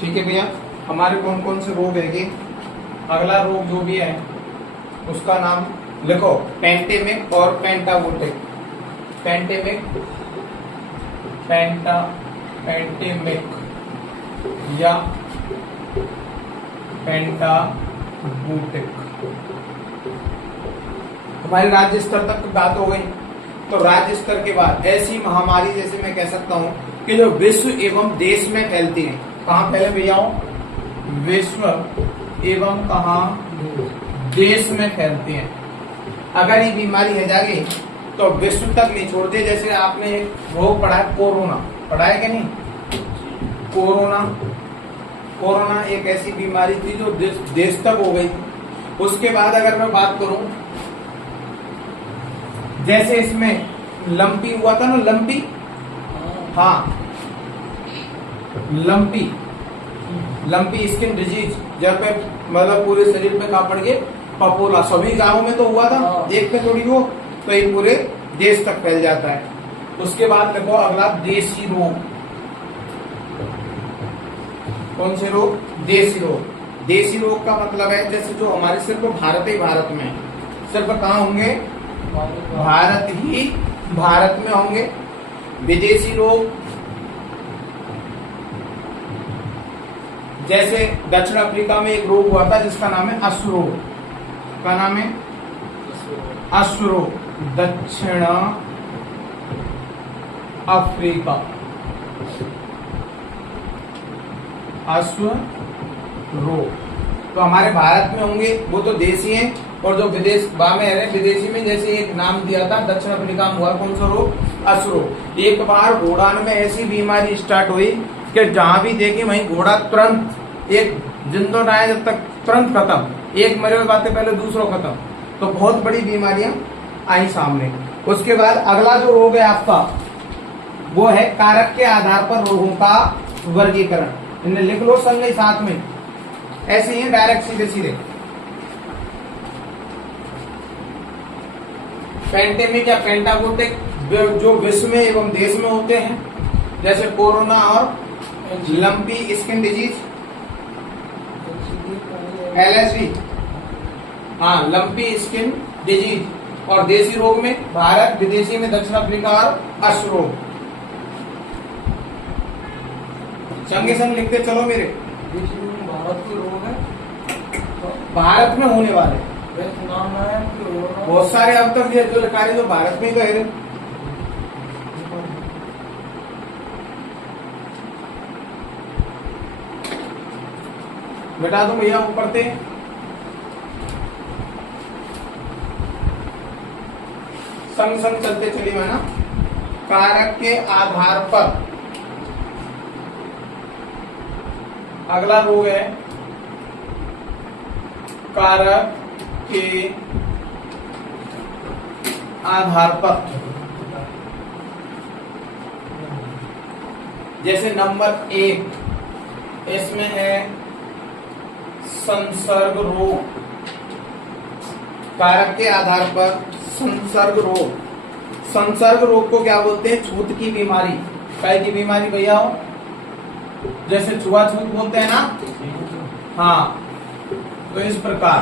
ठीक है भैया, हमारे कौन कौन से रोग है कि अगला रोग जो भी है उसका नाम लिखो, पेंटेमिक और पेंटागोटिक। पेंटेमिक, पेंटेमिक या पेंटागोटिक। हमारे राज्य स्तर तक बात हो गई। तो राज्य स्तर के बाद ऐसी महामारी जैसे मैं कह सकता हूं कि जो विश्व एवं देश में फैलती है। कहां फैले भैया? विश्व एवं कहा? देश में फैलती है। अगर ये बीमारी है जागी तो विश्व तक नहीं छोड़ते। जैसे आपने एक रोग पढ़ा है कोरोना, पढ़ा है कि नहीं? कोरोना एक ऐसी बीमारी थी जो देश तक हो गई थी। उसके बाद अगर मैं बात करूं, जैसे इसमें लंपी हुआ था ना, लंपी, हाँ लंपी स्किन डिजीज, जब पे मतलब पूरे शरीर पे कापड़ के पपोला, सभी गांवों में तो हुआ था, एक पे थोड़ी हो, तो ये पूरे देश तक फैल जाता है। उसके बाद देखो अगला देशी रोग। कौन से रोग? देशी रोग। देशी रोग का मतलब है जैसे जो हमारे सिर्फ भारत में, सिर्फ कहाँ होंगे? भारत में होंगे। विदेशी रोग जैसे दक्षिण अफ्रीका में एक रोग हुआ था जिसका नाम है अश्वरोग। क्या नाम है? अश्वरोग। दक्षिण अफ्रीका, अश्वरोग। तो हमारे भारत में होंगे, वो तो देसी हैं। और जो विदेश में है, विदेशी में जैसे एक नाम दिया था, दक्षिण अफ्रीका में हुआ कौन सा रोग? अश्वरोग। एक बार घोड़ान में ऐसी बीमारी स्टार्ट हुई कि जहां भी देखी वहीं घोड़ा तुरंत, एक जिंदो ना आए जब तक तुरंत खत्म, एक मरे हुए बातें पहले दूसरों खत्म। तो बहुत बड़ी बीमारियां आई सामने। उसके बाद अगला जो रोग है आपका वो है कारक के आधार पर रोगों का वर्गीकरण। इन्हें लिख लो संग साथ में, ऐसे ही डायरेक्ट सीधे सीधे। पेंडेमिक या पेंटागोटिक जो विश्व में एवं देश में होते हैं, जैसे कोरोना और लंपी स्किन डिजीज, LSD, हाँ लंपी स्किन डिजीज। और देशी रोग में भारत, विदेशी में दक्षिण अफ्रीका और अश्वरोग। संगे संग लिखते चलो मेरे। भारत के रोग है, भारत में होने वाले नाम है बहुत सारे अब तक जो लिखा है जो भारत में गए। बेटा तो भैया ऊपर थे। संग संग चलते चलिए मैं ना। कारक के आधार पर अगला रोग है कारक के आधार पर। जैसे नंबर 1 इसमें है संसर्ग रोग। कारक के आधार पर संसर्ग रोग। संसर्ग रोग को क्या बोलते हैं? छूत की बीमारी। काय की बीमारी भैया हो? जैसे छुआछूत बोलते हैं ना, हाँ। तो इस प्रकार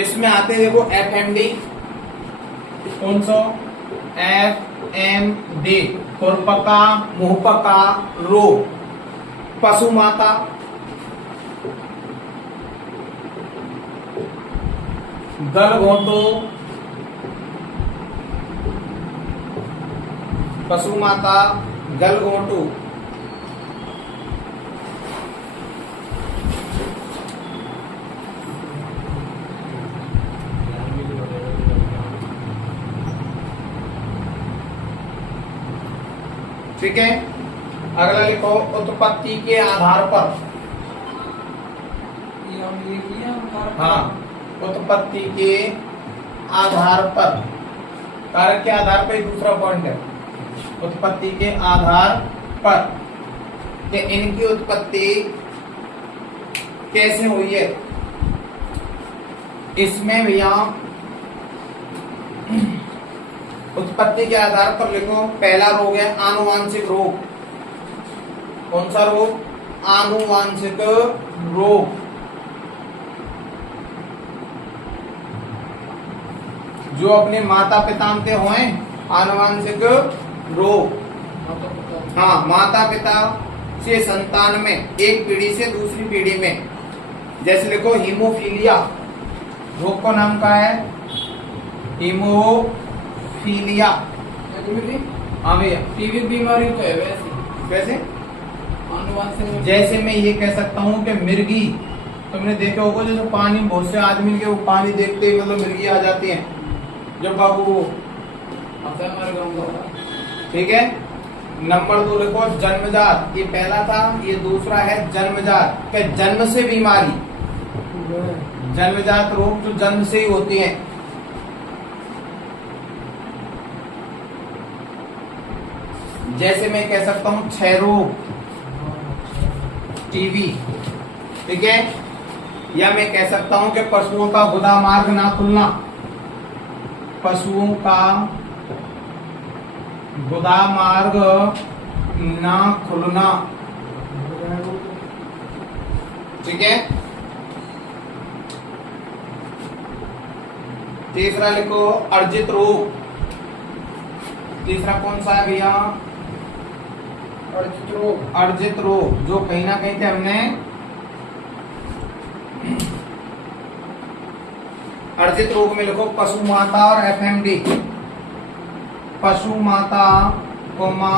इसमें आते हैं देखो FMD। कौन सा? FMD, खुरपका मुंहपका रोग। पशु माता, गलघोंटू, पशु माता, गलघोंटू। ठीक है, अगला लिखो उत्पत्ति के आधार पर। हाँ, उत्पत्ति के आधार पर, कारक के आधार पर दूसरा पॉइंट है। उत्पत्ति के आधार पर कि इनकी उत्पत्ति कैसे हुई है। इसमें भैया उत्पत्ति के आधार पर लिखो। पहला रोग है आनुवांशिक रोग। कौन सा रोग? आनुवांशिक रोग। जो अपने माता पिता से हुए आनुवांशिक रोग। हाँ, माता पिता से संतान में, एक पीढ़ी से दूसरी पीढ़ी में। जैसे देखो हीमोफीलिया रोग का नाम क्या है? हीमोफीलिया। हाँ भैया, टीबी बीमारी तो है वैसे। कैसे? आनुवांशिक जैसे मैं ये कह सकता हूँ कि मिर्गी, तुमने देखा होगा जैसे पानी, बहुत से आदमी के वो पानी देखते ही मतलब मिर्गी आ जाती है जब बाबू। आता है हमारे गाँव का। ठीक है। नंबर 2 देखो जन्मजात, ये पहला था, ये दूसरा है जन्मजात के जन्म से बीमारी। जन्मजात रोग जो जन्म से ही होती हैं। जैसे मैं कह सकता हूं क्षय रोग, टीबी। ठीक है। या मैं कह सकता हूं कि पशुओं का गुदा मार्ग ना खुलना, पशुओं का गुदा मार्ग ना खुलना। ठीक है। तीसरा लिखो अर्जित रोग। तीसरा कौन सा है भैया? अर्जित रोग। अर्जित रोग, जो कहीं ना कहीं से हमने अर्जित रोग में लिखो पशु माता और एफएमडी। पशु माता कोमा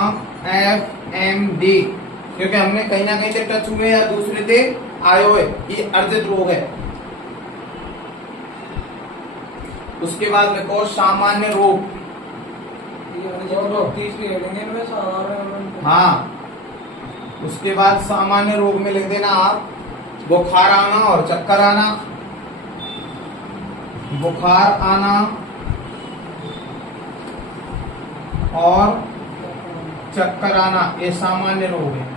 एफएमडी, क्योंकि हमने कहीं ना कहीं से टच हुए या दूसरे से आए हुए, ये अर्जित रोग है। उसके बाद लिखो सामान्य रोग। तीसरी हेडिंग है वैसे साधारण। हाँ, उसके बाद सामान्य रोग में लिख देना आप बुखार आना और चक्कर आना। बुखार आना और चक्कर आना, ये सामान्य रोग है।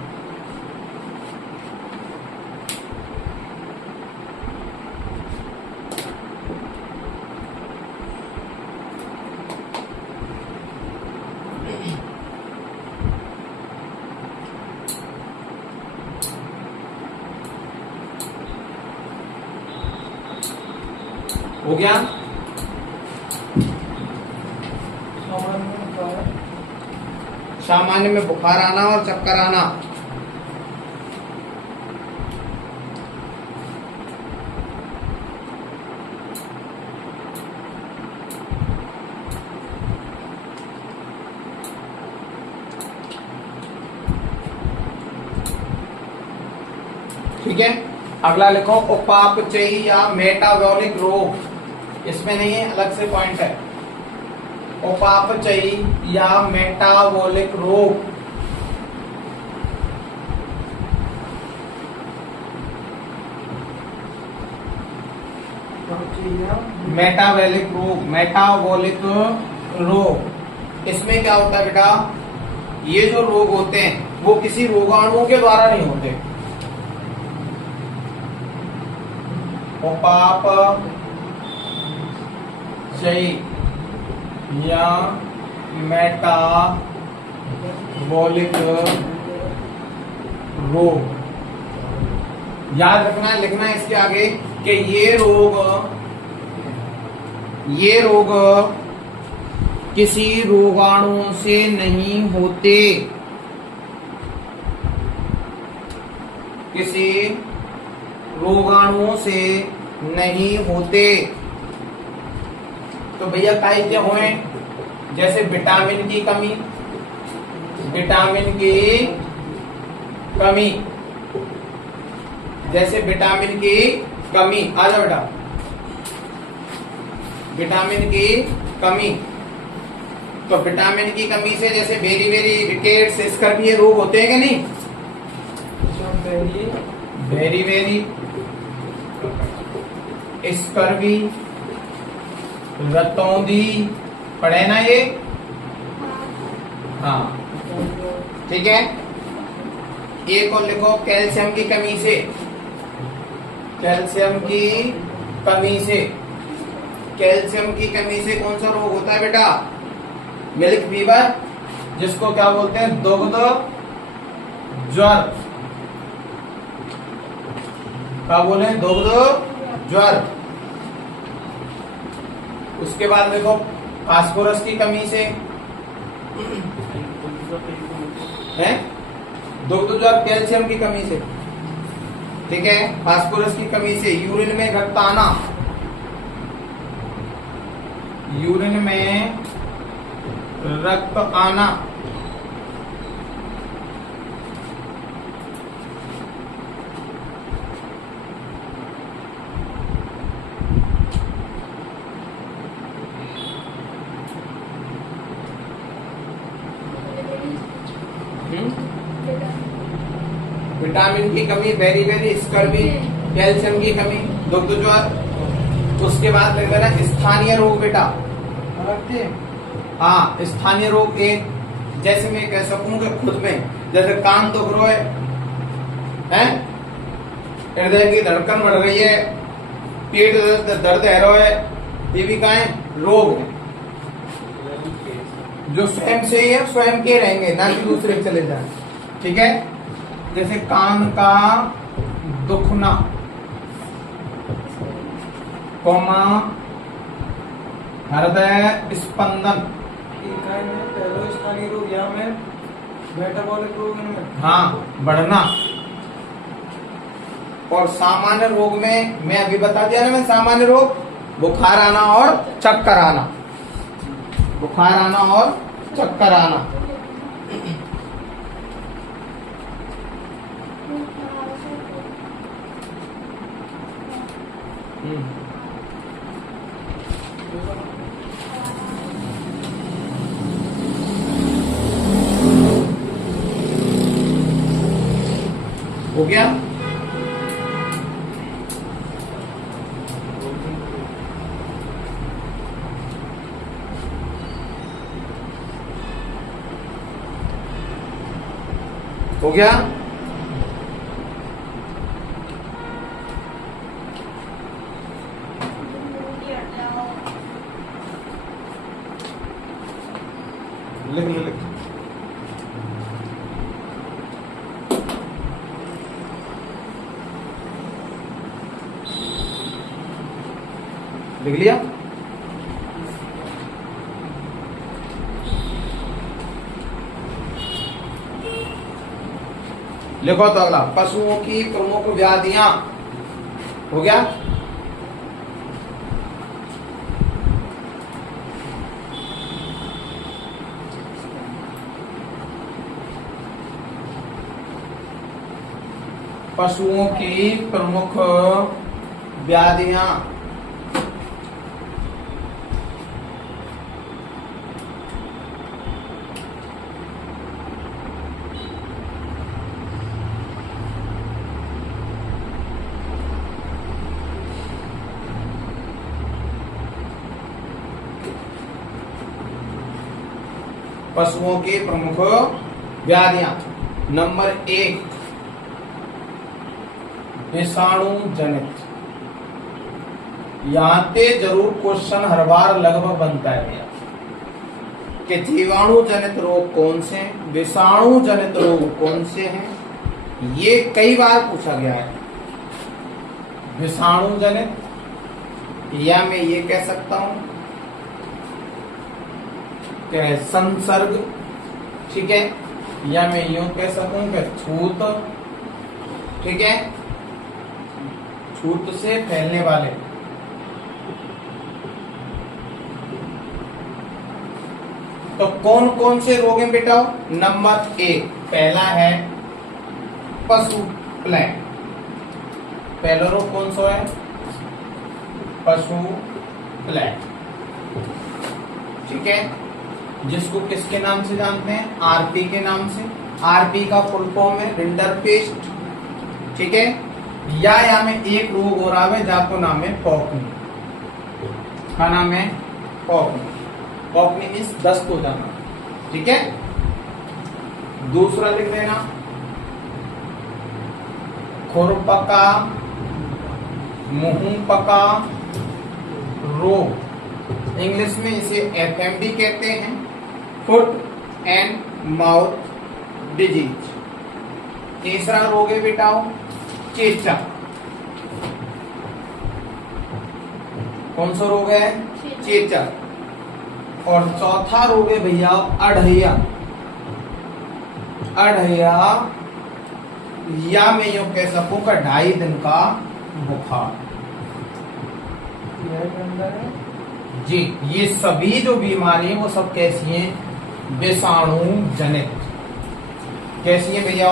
हो गया? सामान्य में बुखार आना और चक्कर आना। ठीक है। अगला लिखो उपापचयी या मेटाबॉलिक रोग। इसमें नहीं है, अलग से पॉइंट है। उपापचयी या मेटाबॉलिक रोग। मेटाबॉलिक रोग, मेटाबॉलिक रोग, इसमें क्या होता है बेटा? ये जो रोग होते हैं वो किसी रोगाणुओं के द्वारा नहीं होते। उपापचयी या मेटाबॉलिक रोग, याद रखना, लिखना है इसके आगे कि ये रोग किसी रोगाणुओं से नहीं होते, किसी रोगाणुओं से नहीं होते। तो भैया काई क्या हुए? जैसे विटामिन की कमी, विटामिन की कमी, जैसे विटामिन की कमी, आ जाओ बेटा, विटामिन की कमी। तो विटामिन की कमी से जैसे वेरी वेरी रिकेट्स, स्कर्वी रोग होते हैं कि नहीं? वेरी वेरी स्कर्वी, रतौंधी, पढ़े ना ये? हाँ, ठीक है। एक और लिखो कैल्शियम की कमी से, कैल्शियम की कमी से, कैल्शियम की कमी से कौन सा रोग होता है बेटा? मिल्क फीवर, जिसको क्या बोलते हैं? दुग्ध ज्वर। क्या बोले, दुग्ध ज्वर। उसके बाद देखो फास्फोरस की कमी से है, दुग्ध ज्वर कैल्शियम की कमी से, ठीक है, फास्फोरस की कमी से, यूरिन में रक्त आना, यूरिन में रक्त आना, विटामिन की कमी, वेरी वेरी स्कर्वी, कैल्शियम की कमी, दुग्ध ज्वर। उसके बाद लिख देना स्थानीय रोग बेटा, हाँ स्थानीय रोग एक, जैसे मैं कह सकूं कि खुद में जैसे कान दुख रहा है, हृदय की धड़कन बढ़ रही है, पेट दर्द है रहा है, ये भी क्या है, रोग है जो स्वयं से ही है, स्वयं के रहेंगे ना कि दूसरे चले जाए, ठीक है। जैसे कान का दुखना, कोमा हृदय स्पंदन, पहले स्थानीय रोग यहाँ में मेटाबॉलिक रोग में, हाँ बढ़ना। और सामान्य रोग में मैं अभी बता दिया ना, मैं सामान्य रोग बुखार आना और चक्कर आना, बुखार आना और चक्कर आना। हो गया। हो गया। लिख लो, लिख। लिख लिया। लिखो तो अगला, पशुओं की प्रमुख व्याधियां, हो गया। पशुओं की प्रमुख व्याधियां, पशुओं की प्रमुख व्याधियां। नंबर 1 विषाणु जनित। यहाँ पे जरूर क्वेश्चन हर बार लगभग बनता है कि जीवाणु जनित रोग कौन से हैं, विषाणु जनित रोग कौन से हैं, ये कई बार पूछा गया है। विषाणु जनित, या मैं ये कह सकता हूं कि संसर्ग, ठीक है, या मैं यूं कह सकूं कि छूत, ठीक है, छूत से फैलने वाले। तो कौन कौन से रोग हैं बेटा? नंबर 1 पहला है पशु प्लेग। पहला रोग कौन सा है? पशु प्लेग, ठीक है, जिसको किसके नाम से जानते हैं? आरपी के नाम से। आरपी का फुल फॉर्म है रिंडरपेस्ट, ठीक है। या में एक रोग हो रहा है जाको नाम है पॉकनी, का नाम है पॉकनी। पॉकनी मीन्स दस्त हो जाना, ठीक है। दूसरा लिख देना खुरपका मुंहपका रोग, इंग्लिश में इसे एफएमडी कहते हैं, फुट एंड माउथ डिजीज। तीसरा रोग है बेटा चेचा, कौन सा रोग है? चेचक। और चौथा रोग है भैया अढ़ैया। अढ़ैया या मैं यूं कह सकूं का 2.5 दिन का बुखार। जी, ये सभी जो बीमारी है वो सब कैसी हैं? विषाणु जनित। कैसी है भैया?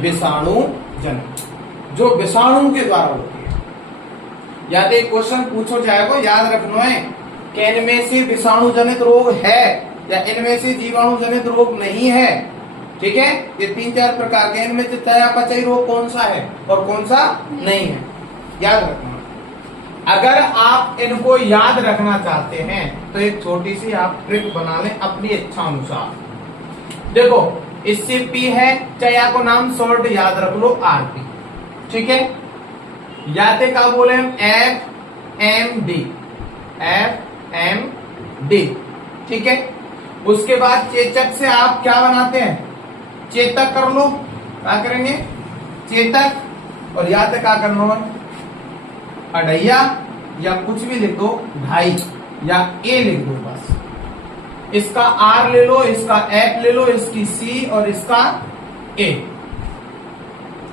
विषाणु जनित, जो विषाणु के द्वारा होती है। याद एक क्वेश्चन पूछो जाएगा, याद रखना है कि इनमें से विषाणु जनित रोग है या इनमें से जीवाणु जनित रोग नहीं है। ठीक है, ये 3-4 प्रकार के, इनमें से चयापचयी रोग कौन सा है और कौन सा नहीं है, याद रखना। अगर आप इनको याद रखना चाहते हैं तो एक छोटी सी आप ट्रिक बना लें अपनी इच्छा अनुसार। देखो, इससे पी है, चया को नाम शॉर्ट याद रख लो आरपी। ठीक है, याद का बोले हम FMD, FMD। ठीक है, उसके बाद चेचक से आप क्या बनाते हैं? चेतक कर लो। क्या करेंगे? चेतक। और याद क्या करना है? अढ़ैया या कुछ भी लिख दो, 2.5 या A लिख दो बस। इसका R ले लो, इसका F ले लो, इसकी C और इसका A।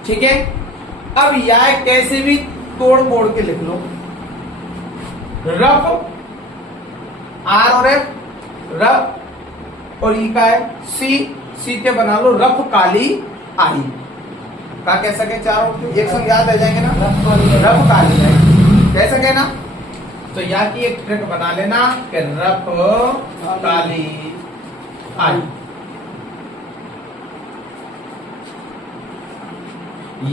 ठीक है, अब यह कैसे भी तोड़ मोड़ के लिख लो। रफ R और F, रफ, और ई का है C के बना लो रफ काली आई। क्या कह सके? चारों एक संग याद रह जाएंगे ना? रफ काली आई कह सके ना? तो यहाँ की एक ट्रिक बना लेना कि रफ काली आई,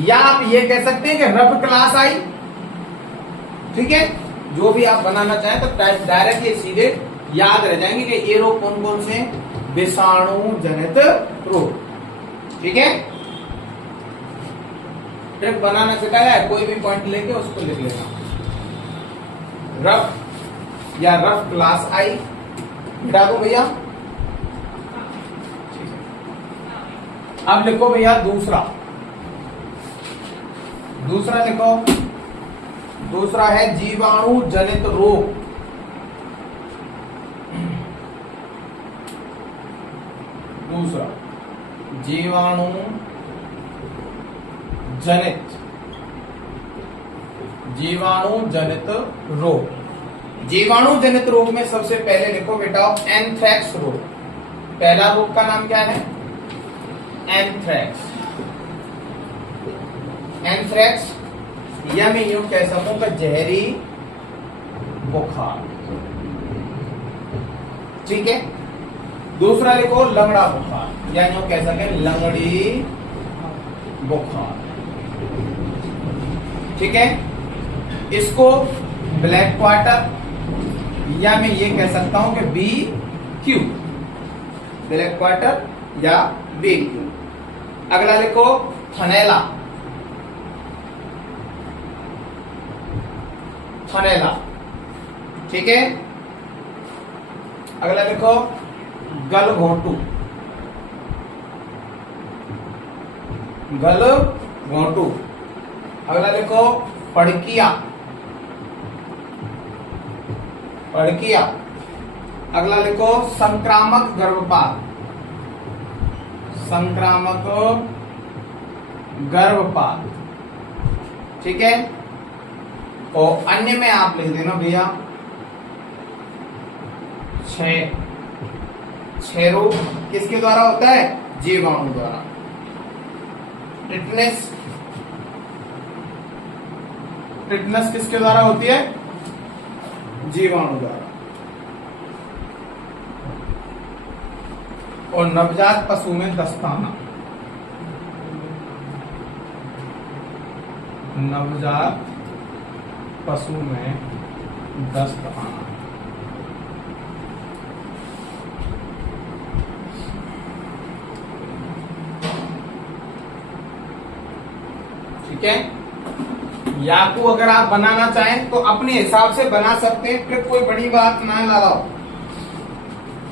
या आप ये कह सकते हैं कि रफ क्लास आई। ठीक है, जो भी आप बनाना चाहें तो डायरेक्ट ये सीधे याद रह जाएंगे कि ये रोग कौन कौन से? विषाणु जनित रोग। ठीक है, ट्रिक बनाना सिखाया है, कोई भी पॉइंट लेके उसको लिख लेना। रफ या रफ क्लास आई मिटा दो भैया। अब लिखो भैया दूसरा लिखो। दूसरा है जीवाणु जनित रोग। दूसरा जीवाणु जनित रोग। जीवाणु जनित रोग में सबसे पहले लिखो बेटा एंथ्रेक्स रोग। पहला रोग का नाम क्या है? एंथ्रेक्स। एंथ्रेक्स या मैं यूं कह सकूं कि जहरी बुखार। ठीक है, दूसरा लिखो लंगड़ा बुखार या यूं कह सके लंगड़ी बुखार। ठीक है, इसको ब्लैक क्वार्टर या मैं ये कह सकता हूं कि BQ, ब्लैक क्वार्टर या BQ। अगला लिखो थनैला। ठीक है, अगला लिखो गलघोंटू। अगला लिखो पड़किया। अगला लिखो संक्रामक गर्भपात। ठीक है, और अन्य में आप लिख देना भैया क्षय रोग। किसके द्वारा होता है? जीवाणु द्वारा। टिटनस किसके द्वारा होती है? जीवाणु द्वारा। और नवजात पशु में दस्ताना। नवजात पशु में दस्ताना। ठीक है, याकू अगर आप बनाना चाहें तो अपने हिसाब से बना सकते हैं, फिर कोई बड़ी बात ना लगाओ।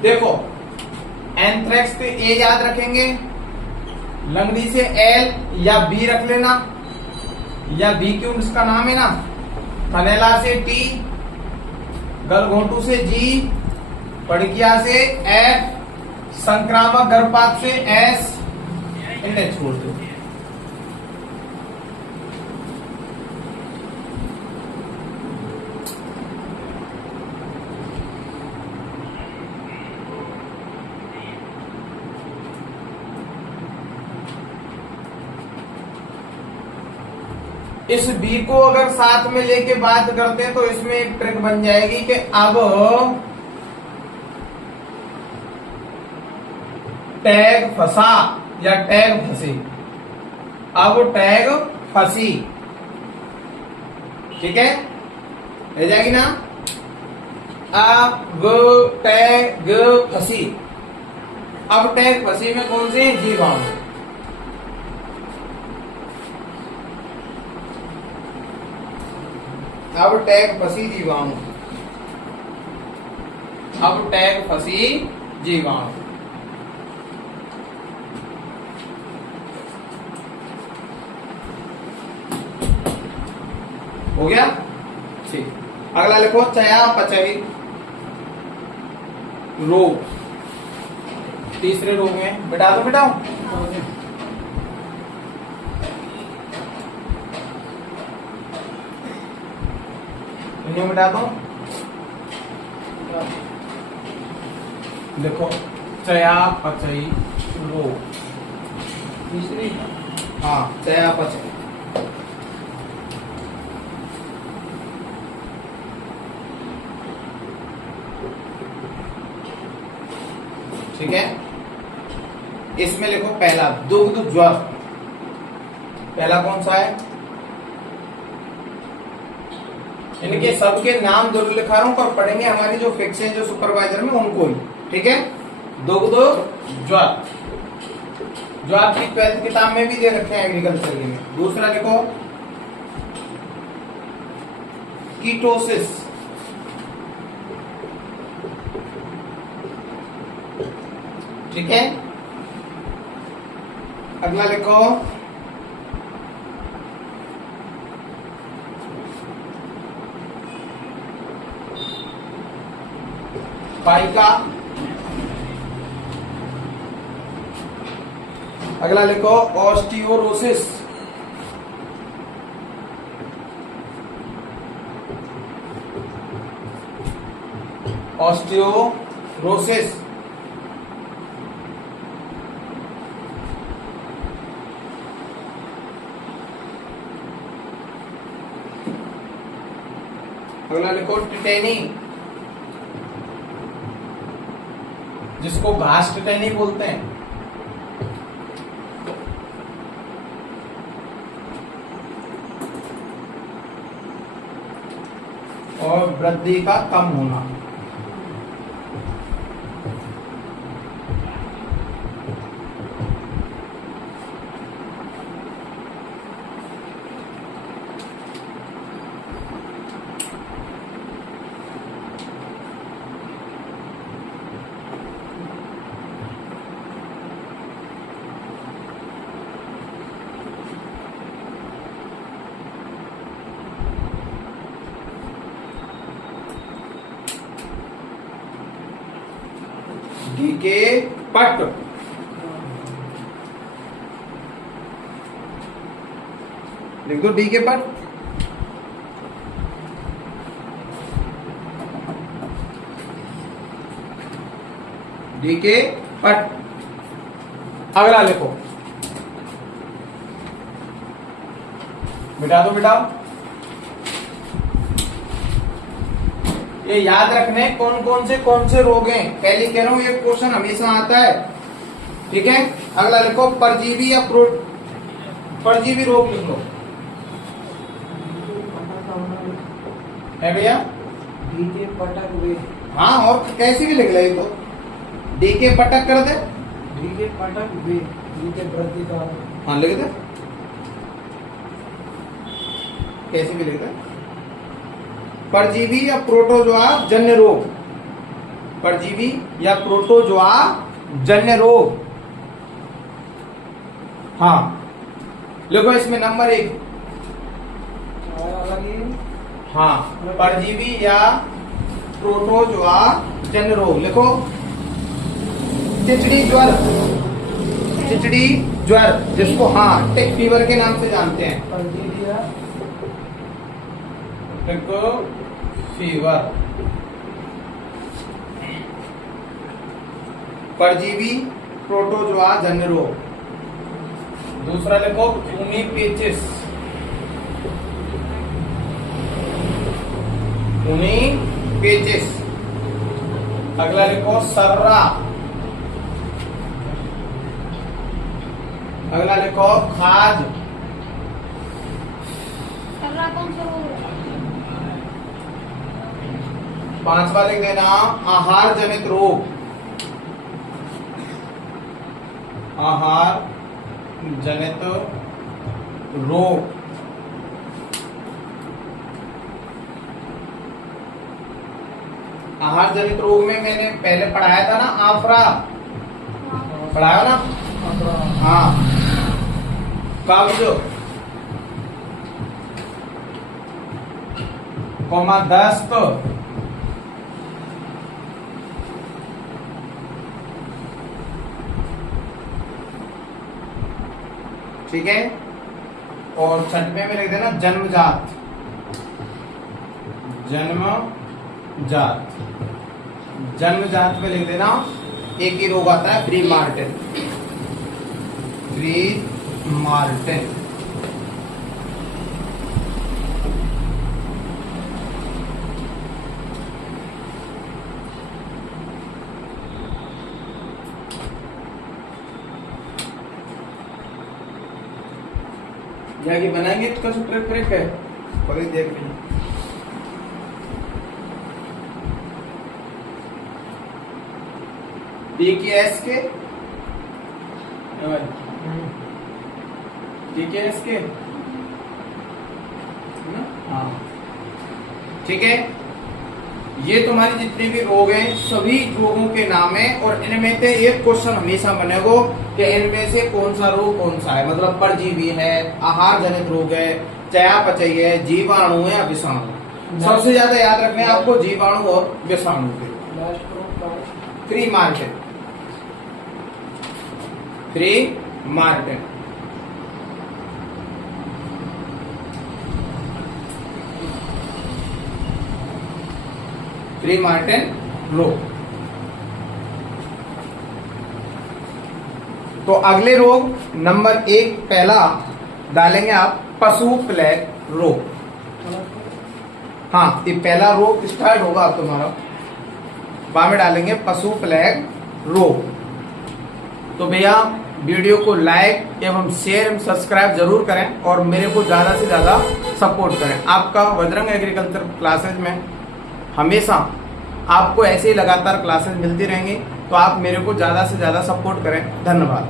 देखो, एंथ्रेक्स से ए याद रखेंगे, लंगड़ी से L या B रख लेना, या BQ इसका नाम है ना। थनैला से T गलघोंटू से जी, पड़किया से एफ, संक्रामक गर्भपात से एस, इन्हें छोड़ दो। इस बी को अगर साथ में लेके बात करते हैं तो इसमें एक ट्रिक बन जाएगी कि अब टैग फंसा या टैग फंसी, अब टैग फंसी, ठीक है, ले जाएगी ना। अब टैग फंसी, अब टैग फंसी में कौन सी जीवाणु, अब टैग फंसी जीवाणु, अब टैग फंसी जीवाणु। हो गया, ठीक। अगला लिखो चयापचयी रोग, तीसरे रोग में बिठा दो, बिठाओ। इन्हें मिटा दो, देखो चयापचयी रोग, तीसरी, हाँ चयापचय, ठीक है। इसमें लिखो पहला दुग्ध ज्वर, पहला कौन सा है, इनके सबके नाम जरूर लिखा रहा हूं, पर पढ़ेंगे हमारी जो फिक्स है जो सुपरवाइजर में उनको ही, ठीक है। दुग्ध ज्वर, जो आपकी 12th किताब में भी दे रखे हैं एग्रीकल्चर के में। दूसरा लिखो कीटोसिस, ठीक है। अगला लिखो पाइका, अगला लिखो ऑस्टियोरोसिस, ऑस्टियोरोसिस, अगला लिखो टिटेनी, जिसको घास टिटेनी बोलते हैं, और वृद्धि का कम होना, डी के पट, लिख दो डी के पट, डी के पट। अगला लिखो, मिटा दो, मिटाओ। ये याद रखने कौन से रोग हैं, पहले कह रहा हूं ये क्वेश्चन हमेशा आता है, ठीक है। अगला लिखो परजीवी या परजीवी रोग लिख लो, है भैया, डीके पटक वे, हाँ, और कैसे भी लिख ले तो डी के पटक कर दे, डीके पटक वे, डीके वृद्धि का, हाँ लिख दे, कैसे भी लिख दे। परजीवी या प्रोटोजोआ जन्य रोग, परजीवी या प्रोटोजोआ जन्य रोग, हाँ लिखो इसमें नंबर 1, अलग ही, हाँ परजीवी या प्रोटोजोआ जन्य रोग लिखो। चिचड़ी ज्वर, चिचड़ी ज्वर जिसको हाँ टिक फीवर के नाम से जानते हैं। परजीविया, टिक फीवर, परजीवी प्रोटोजोआ जन्य रोग। दूसरा लिखो यूनिपेचिस, यूनिपेचिस। अगला लिखो सर्रा, अगला लिखो खाज, सर्रा कौन सा रोग है? पांचवा लिख देना आहार जनित रोग, आहार जनित रोग। आहार जनित रोग में मैंने पहले पढ़ाया था ना आफरा, पढ़ाया ना? हाँ, कब्ज, कोमा दस्त, ठीक है। और छठवें में लिख देना जन्मजात, जन्मजात, जन्मजात में लिख देना एक ही रोग आता है फ्री मार्टिन, फ्री मार्टिन। जाके बनाएंगे इसका ट्रिक ट्रिक है, कभी देख लें। डीकेएस के, डीकेएस के, हाँ ठीक है। ये तुम्हारे जितने भी रोग हैं सभी रोगों के नाम है, और इनमें से एक क्वेश्चन हमेशा बनेगा कि इनमें से कौन सा रोग कौन सा है। मतलब परजीवी है, आहार जनित रोग है, चयापचयी है, जीवाणु है या विषाणु। सबसे ज्यादा याद रखना है आपको जीवाणु और विषाणु के। Free Martin, free Martin. Free Martin रोग। तो अगले रोग नंबर 1 पहला डालेंगे आप पशु प्लेग रोग। हाँ, ये पहला रोग स्टार्ट होगा अब तुम्हारा, वहां में डालेंगे पशु प्लेग रोग। तो भैया वीडियो को लाइक एवं शेयर एवं सब्सक्राइब जरूर करें और मेरे को ज्यादा से ज्यादा सपोर्ट करें। आपका बजरंग एग्रीकल्चर क्लासेज में हमेशा आपको ऐसे ही लगातार क्लासेस मिलती रहेंगी, तो आप मेरे को ज्यादा से ज्यादा सपोर्ट करें। धन्यवाद।